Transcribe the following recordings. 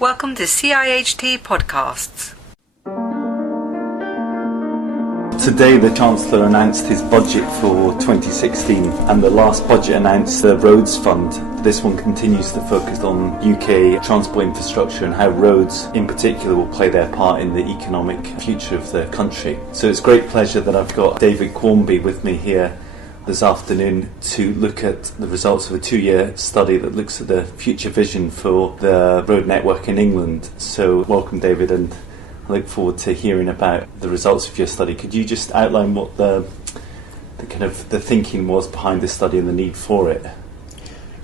Welcome to CIHT Podcasts. Today the Chancellor announced his budget for 2016, and the last budget announced the Roads Fund. This one continues to focus on UK transport infrastructure and how roads in particular will play their part in the economic future of the country. So it's great pleasure that I've got David Quarmby with me here this afternoon to look at the results of a 2-year study that looks at the future vision for the road network in England. So welcome, David, and I look forward to hearing about the results of your study. Could you just outline what the thinking was behind this study and the need for it?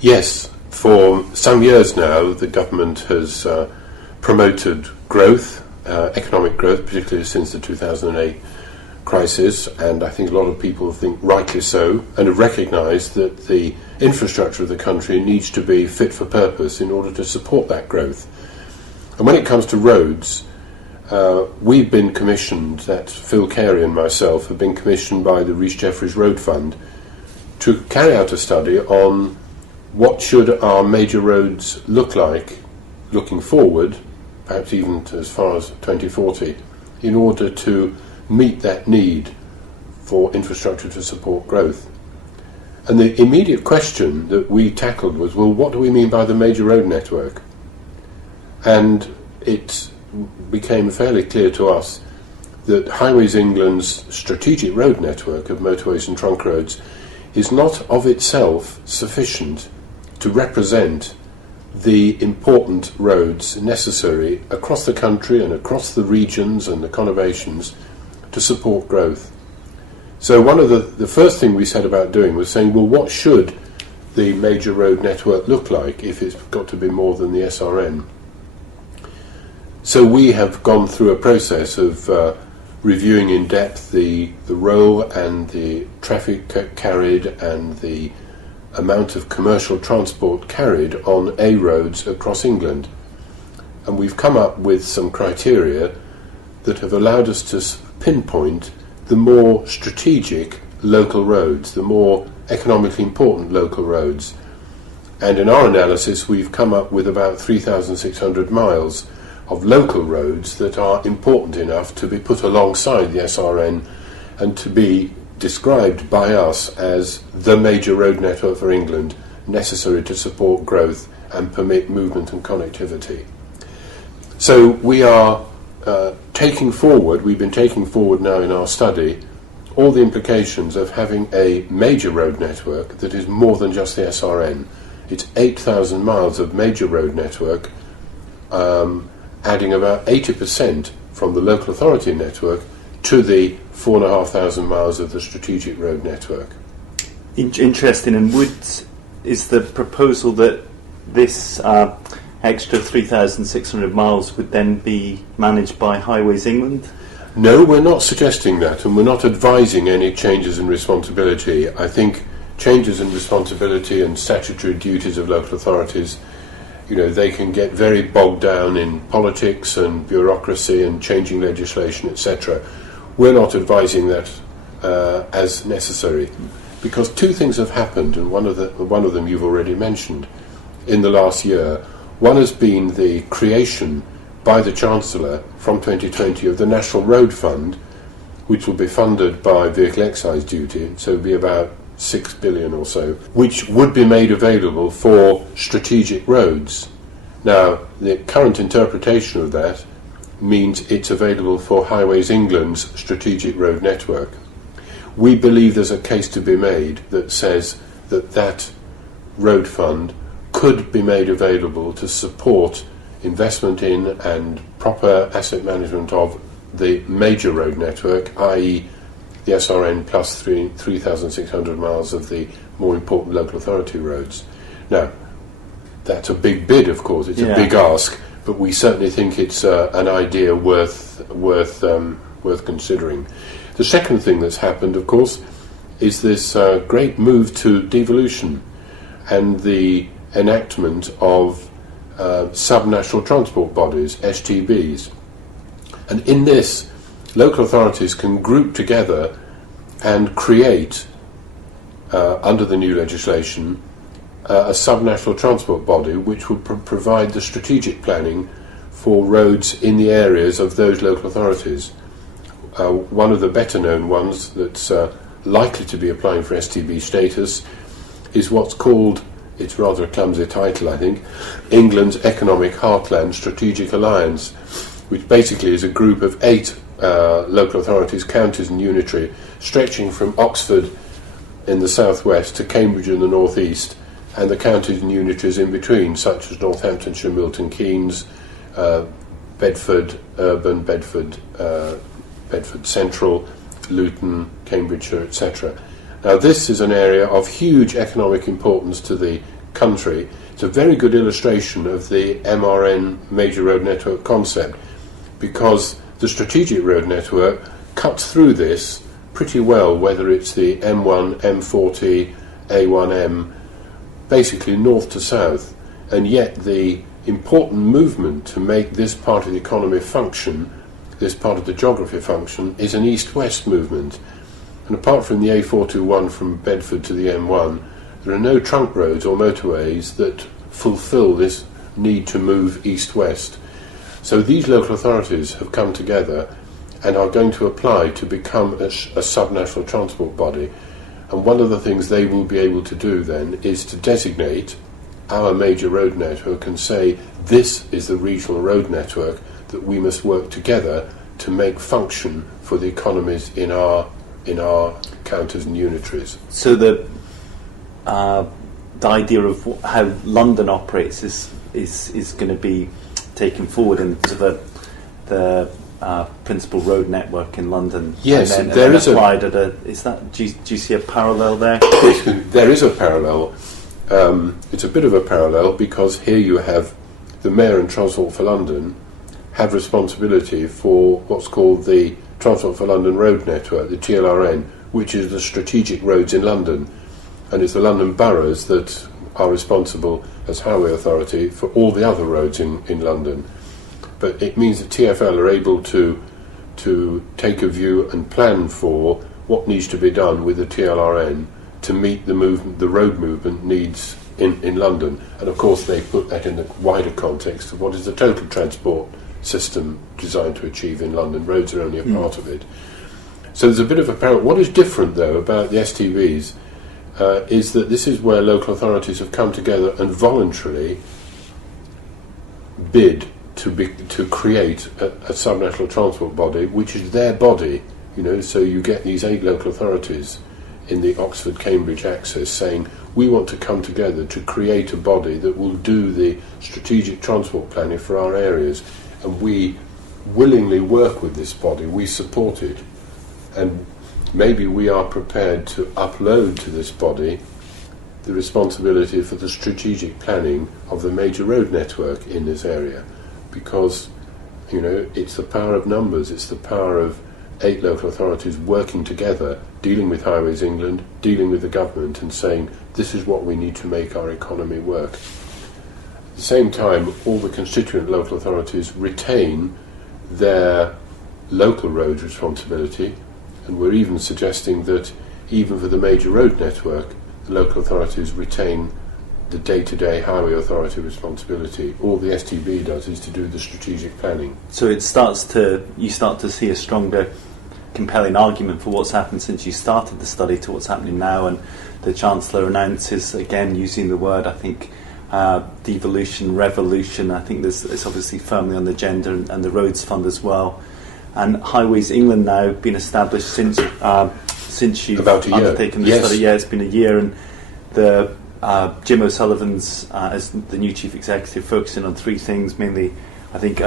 Yes, for some years now the government has promoted growth, economic growth, particularly since the 2008 crisis, and I think a lot of people think rightly so, and have recognised that the infrastructure of the country needs to be fit for purpose in order to support that growth. And when it comes to roads, we've been commissioned, that Phil Carey and myself have been commissioned by the Rees Jeffreys Road Fund to carry out a study on what should our major roads look like looking forward, perhaps even to as far as 2040, in order to meet that need for infrastructure to support growth. And the immediate question that we tackled was, well, what do we mean by the major road network? And it became fairly clear to us that Highways England's strategic road network of motorways and trunk roads is not of itself sufficient to represent the important roads necessary across the country and across the regions and the conurbations to support growth. So one of the first thing we set about doing was saying, well, what should the major road network look like if it's got to be more than the SRN? So we have gone through a process of reviewing in depth the role and the traffic carried and the amount of commercial transport carried on A roads across England. And we've come up with some criteria that have allowed us to pinpoint the more strategic local roads, the more economically important local roads. And in our analysis, we've come up with about 3,600 miles of local roads that are important enough to be put alongside the SRN and to be described by us as the major road network for England, necessary to support growth and permit movement and connectivity. So we are we've been taking forward now in our study all the implications of having a major road network that is more than just the SRN. It's 8,000 miles of major road network, adding about 80% from the local authority network to the 4,500 miles of the strategic road network. Interesting. And is the proposal that this extra 3,600 miles would then be managed by Highways England? No, we're not suggesting that, and we're not advising any changes in responsibility. I think changes in responsibility and statutory duties of local authorities, they can get very bogged down in politics and bureaucracy and changing legislation, etc. We're not advising that as necessary, because two things have happened, and one of them you've already mentioned in the last year. One has been the creation by the Chancellor from 2020 of the National Road Fund, which will be funded by vehicle excise duty, so it'll be about 6 billion or so, which would be made available for strategic roads. Now, the current interpretation of that means it's available for Highways England's strategic road network. We believe there's a case to be made that says that road fund could be made available to support investment in and proper asset management of the major road network, i.e. the SRN plus 3,600 miles of the more important local authority roads. Now, that's a big bid, of course, it's a big ask, but we certainly think it's an idea worth considering. The second thing that's happened, of course, is this great move to devolution and the enactment of sub-national transport bodies, STBs. And in this, local authorities can group together and create, under the new legislation, a sub-national transport body which will provide the strategic planning for roads in the areas of those local authorities. One of the better known ones that's likely to be applying for STB status is what's called, it's rather a clumsy title I think, England's Economic Heartland Strategic Alliance, which basically is a group of 8 local authorities, counties and unitary, stretching from Oxford in the southwest to Cambridge in the northeast, and the counties and unitaries in between, such as Northamptonshire, Milton Keynes, Bedford Urban, Bedford Central, Luton, Cambridgeshire, etc. Now this is an area of huge economic importance to the country. It's a very good illustration of the MRN major road network concept, because the strategic road network cuts through this pretty well, whether it's the M1, M40, A1M, basically north to south, and yet the important movement to make this part of the economy function, this part of the geography function, is an east-west movement. And apart from the A421 from Bedford to the M1, there are no trunk roads or motorways that fulfil this need to move east-west. So these local authorities have come together and are going to apply to become a sub-national transport body. And one of the things they will be able to do then is to designate our major road network and say, this is the regional road network that we must work together to make function for the economies in our counties and unitaries. So the idea of how London operates is going to be taken forward into the principal road network in London. Yes, and then applied at a. Is that? Do you see a parallel there? There is a parallel. It's a bit of a parallel because here you have the Mayor and Transport for London have responsibility for what's called the Transport for London Road Network, the TLRN, which is the strategic roads in London, and it's the London boroughs that are responsible as highway authority for all the other roads in London. But it means that TfL are able to take a view and plan for what needs to be done with the TLRN to meet the road movement needs in London. And of course they put that in the wider context of what is the total transport system designed to achieve in London. Roads are only a part of it. So there's a bit of a parallel. What is different though about the STBs is that this is where local authorities have come together and voluntarily bid to create a subnational transport body, which is their body. So you get these 8 local authorities in the Oxford-Cambridge axis saying, we want to come together to create a body that will do the strategic transport planning for our areas, and we willingly work with this body, we support it, and maybe we are prepared to upload to this body the responsibility for the strategic planning of the major road network in this area, because it's the power of numbers, it's the power of 8 local authorities working together, dealing with Highways England, dealing with the government, and saying this is what we need to make our economy work. At the same time, all the constituent local authorities retain their local road responsibility, and we're even suggesting that even for the major road network, the local authorities retain the day-to-day highway authority responsibility. All the STB does is to do the strategic planning. So you start to see a stronger, compelling argument for what's happened since you started the study to what's happening now, and the Chancellor announces, again using the word, I think, devolution, revolution. I think it's obviously firmly on the agenda, and the Roads Fund as well. And Highways England now been established since you've undertaken the study. Yeah, it's been a year, and the Jim O'Sullivan's as the new chief executive, focusing on 3 things mainly. I think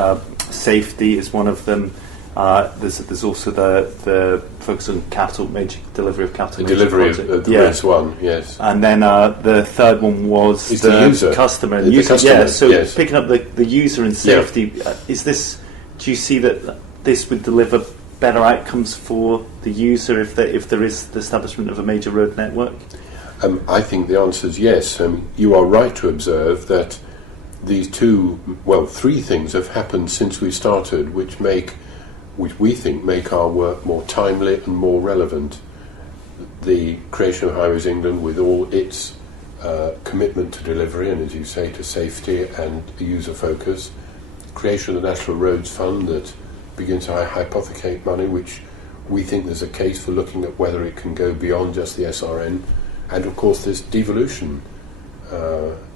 safety is one of them. There's also the focus on major delivery of capital. The delivery of the Rees one, yes. And then the third one was the user. Customer. The customer, yeah, so yes. Picking up the user and safety, do you see that this would deliver better outcomes for the user if there is the establishment of a major road network? I think the answer is yes. You are right to observe that these 3 things have happened since we started, which we think make our work more timely and more relevant. The creation of Highways England, with all its commitment to delivery and, as you say, to safety and user focus, creation of the National Roads Fund that begins to hypothecate money, which we think there's a case for looking at whether it can go beyond just the SRN, and of course this devolution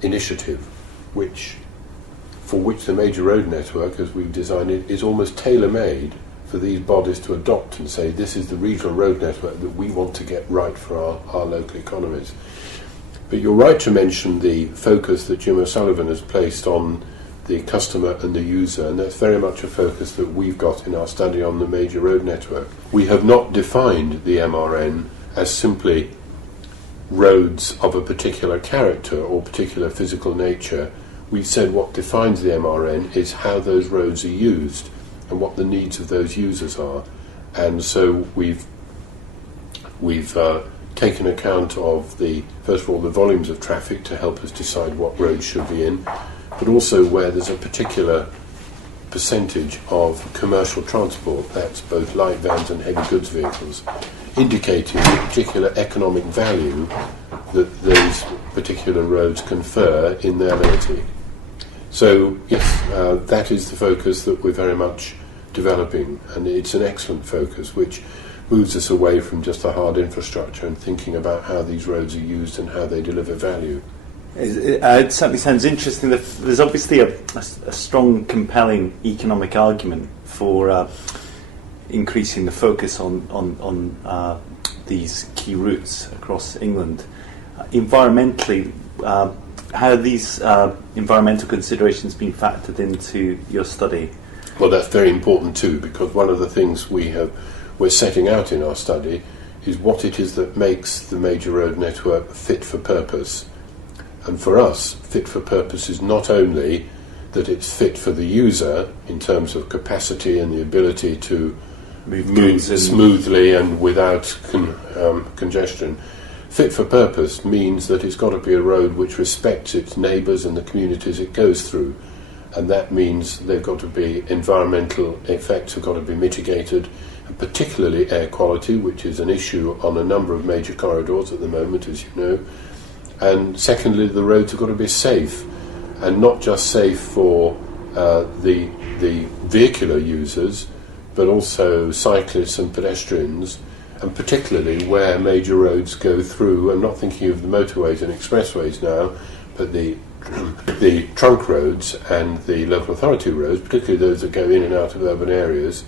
initiative, for which the major road network, as we've designed it, is almost tailor-made for these bodies to adopt and say, this is the regional road network that we want to get right for our local economies. But you're right to mention the focus that Jim O'Sullivan has placed on the customer and the user, and that's very much a focus that we've got in our study on the major road network. We have not defined the MRN as simply roads of a particular character or particular physical nature. We've said what defines the MRN is how those roads are used and what the needs of those users are. And so we've taken account of first of all, the volumes of traffic to help us decide what roads should be in, but also where there's a particular percentage of commercial transport, that's both light vans and heavy goods vehicles, indicating the particular economic value that those particular roads confer in their laity. So yes, that is the focus that we're very much developing, and it's an excellent focus which moves us away from just the hard infrastructure and thinking about how these roads are used and how they deliver value. It certainly sounds interesting. There's obviously a strong, compelling economic argument for increasing the focus on these key routes across England. Environmentally, how have these environmental considerations been factored into your study? Well, that's very important too, because one of the things we're setting out in our study is what it is that makes the major road network fit for purpose. And for us, fit for purpose is not only that it's fit for the user in terms of capacity and the ability to move smoothly and without congestion. Fit for purpose means that it's got to be a road which respects its neighbours and the communities it goes through. And that means they've got to be environmental effects have got to be mitigated, and particularly air quality, which is an issue on a number of major corridors at the moment, as you know. And secondly, the roads have got to be safe, and not just safe for the vehicular users, but also cyclists and pedestrians, and particularly where major roads go through. I'm not thinking of the motorways and expressways now, but the trunk roads and the local authority roads, particularly those that go in and out of urban areas,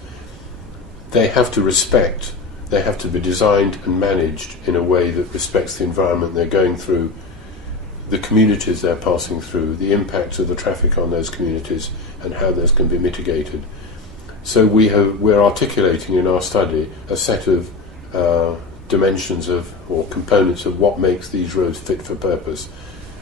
they have to be designed and managed in a way that respects the environment they're going through, the communities they're passing through, the impacts of the traffic on those communities, and how those can be mitigated. So we're articulating in our study a set of dimensions or components of what makes these roads fit for purpose.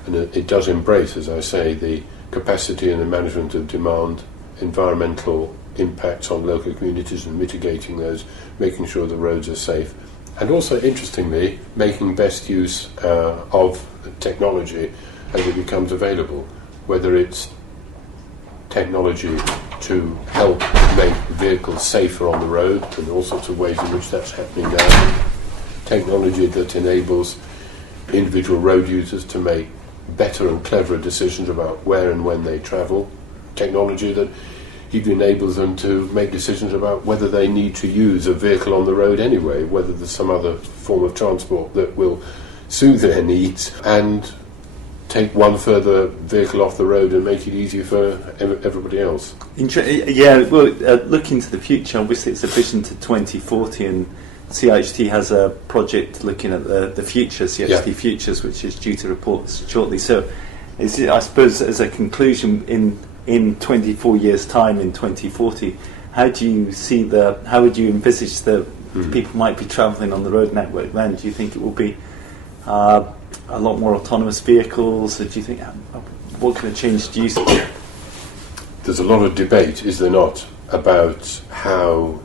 And it does embrace, as I say, the capacity and the management of demand, environmental impacts on local communities and mitigating those, making sure the roads are safe, and also, interestingly, making best use of technology as it becomes available, whether it's technology to help make vehicles safer on the road, and all sorts of ways in which that's happening now, technology that enables individual road users to make better and cleverer decisions about where and when they travel, technology that even enables them to make decisions about whether they need to use a vehicle on the road anyway, whether there's some other form of transport that will suit their needs and take one further vehicle off the road and make it easier for everybody else. Looking to the future, obviously it's a vision to 2040, and CIHT has a project looking at the future, CIHT Futures, which is due to report shortly. So, I suppose as a conclusion, in 24 years' time, in 2040, how would you envisage the people might be travelling on the road network then? Do you think it will be a lot more autonomous vehicles? Or do you think what kind of change do you see? There's a lot of debate, is there not, about how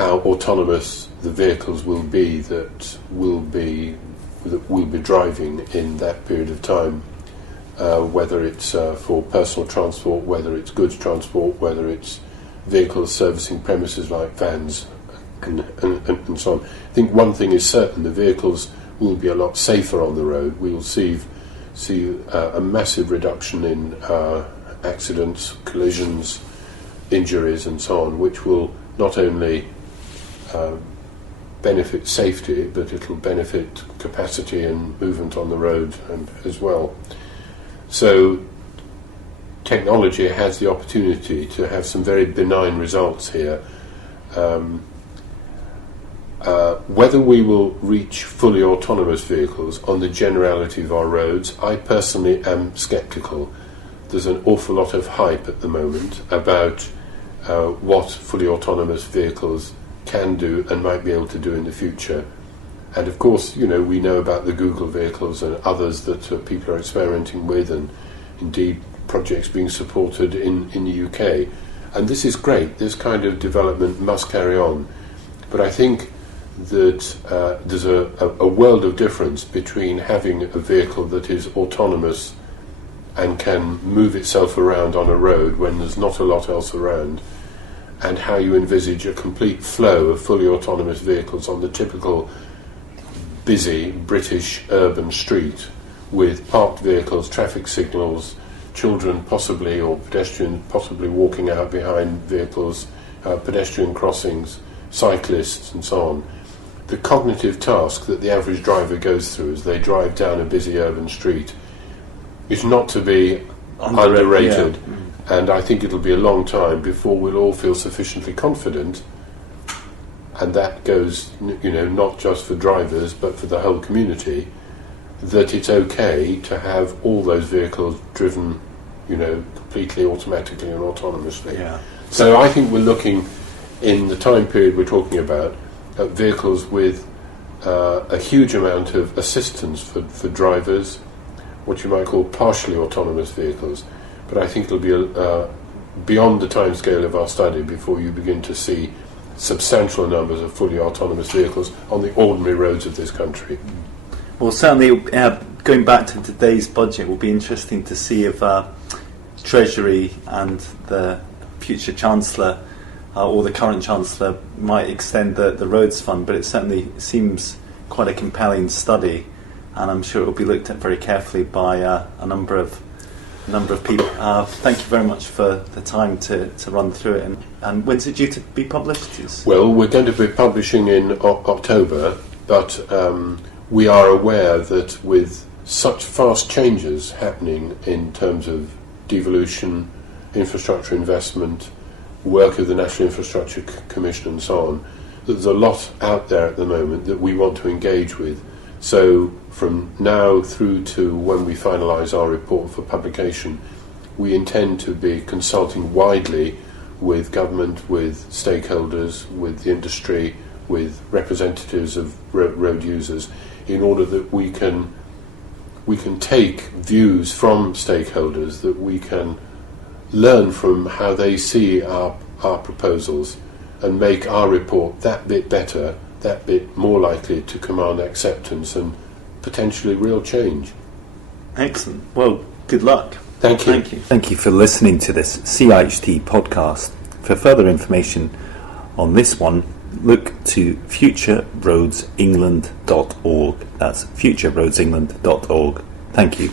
autonomous the vehicles will be that will be driving in that period of time. Whether it's for personal transport, whether it's goods transport, whether it's vehicles servicing premises like vans and so on. I think one thing is certain, the vehicles will be a lot safer on the road. We will see a massive reduction in accidents, collisions, injuries and so on, which will not only benefit safety, but it'll benefit capacity and movement on the road as well. So technology has the opportunity to have some very benign results here. Whether we will reach fully autonomous vehicles on the generality of our roads, I personally am sceptical. There's an awful lot of hype at the moment about what fully autonomous vehicles can do and might be able to do in the future. And of course, we know about the Google vehicles and others that people are experimenting with, and indeed projects being supported in the UK. And this is great. This kind of development must carry on. But I think that there's a world of difference between having a vehicle that is autonomous and can move itself around on a road when there's not a lot else around, and how you envisage a complete flow of fully autonomous vehicles on the typical busy British urban street with parked vehicles, traffic signals, children possibly, or pedestrians possibly walking out behind vehicles, pedestrian crossings, cyclists and so on. The cognitive task that the average driver goes through as they drive down a busy urban street is not to be underrated. Yeah. And I think it'll be a long time before we'll all feel sufficiently confident, and that goes, not just for drivers but for the whole community, that it's okay to have all those vehicles driven, completely automatically and autonomously. Yeah. So I think we're looking, in the time period we're talking about, at vehicles with a huge amount of assistance for drivers, what you might call partially autonomous vehicles. But I think it'll be beyond the timescale of our study before you begin to see substantial numbers of fully autonomous vehicles on the ordinary roads of this country. Well, certainly, going back to today's budget, it will be interesting to see if Treasury and the future Chancellor or the current Chancellor might extend the Roads Fund, but it certainly seems quite a compelling study, and I'm sure it will be looked at very carefully by a number of people. Thank you very much for the time to run through it. And when's it due to be published? Well, we're going to be publishing in October, but we are aware that with such fast changes happening in terms of devolution, infrastructure investment, work of the National Infrastructure Commission and so on, that there's a lot out there at the moment that we want to engage with. So from now through to when we finalise our report for publication, we intend to be consulting widely with government, with stakeholders, with the industry, with representatives of road users, in order that we can take views from stakeholders, that we can learn from how they see our proposals and make our report that bit better, that bit more likely to command acceptance and potentially real change. Excellent. Well, good luck. Thank you. Thank you. Thank you for listening to this CIHT podcast. For further information on this one, look to futureroadsengland.org. That's futureroadsengland.org. Thank you.